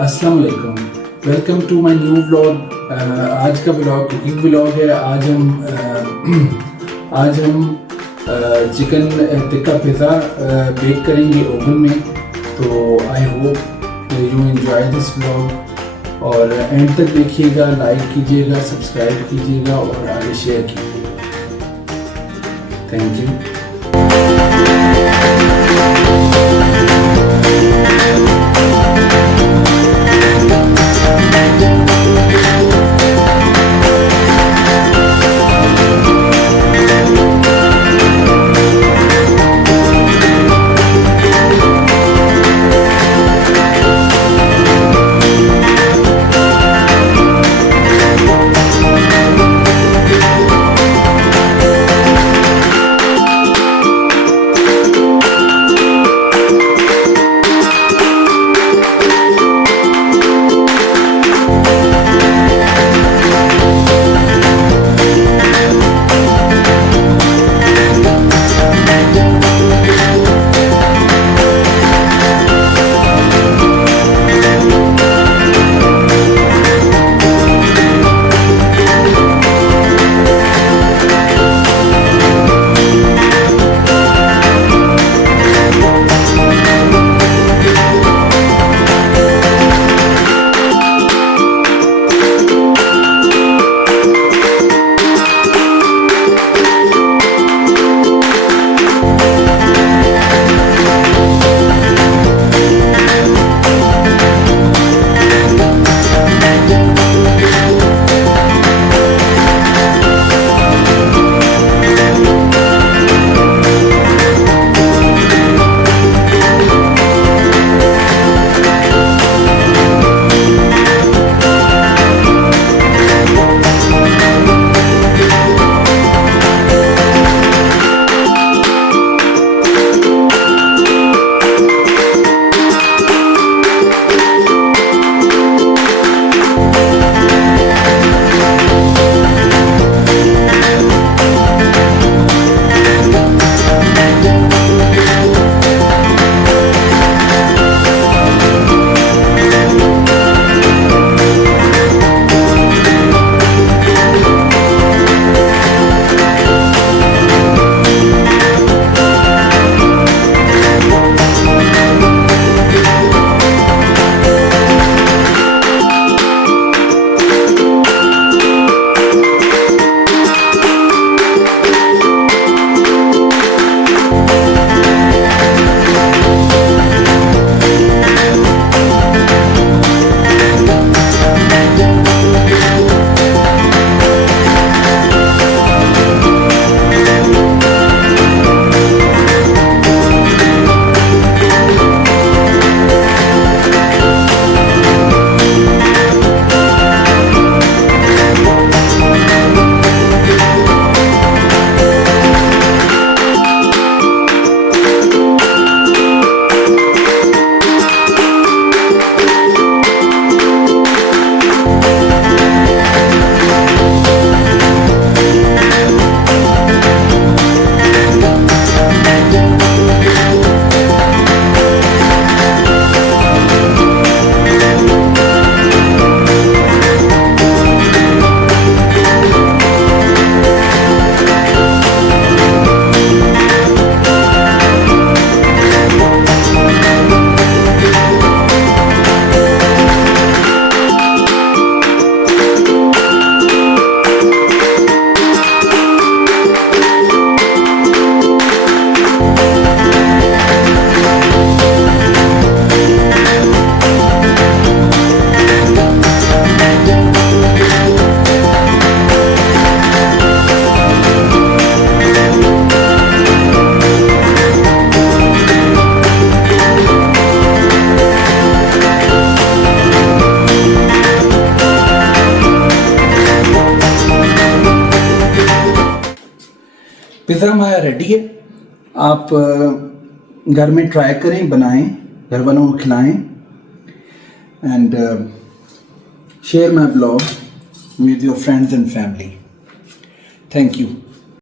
अस्सलाम वालेकुम, welcome to my new vlog. आज का व्लॉग कुकिंग व्लॉग है। आज हम चिकन टिक्का पिज़्ज़ा बेक करेंगे ओवन में। तो I hope you enjoy this vlog और एंड तक देखिएगा, लाइक कीजिएगा, सब्सक्राइब कीजिएगा और आगे शेयर कीजिएगा। Thank you. पिज़्ज़ा हमारा रेडी है। आप घर में ट्राई करें, बनाएं, घर वालों को खिलाएं and share my blog with your friends and family. Thank you.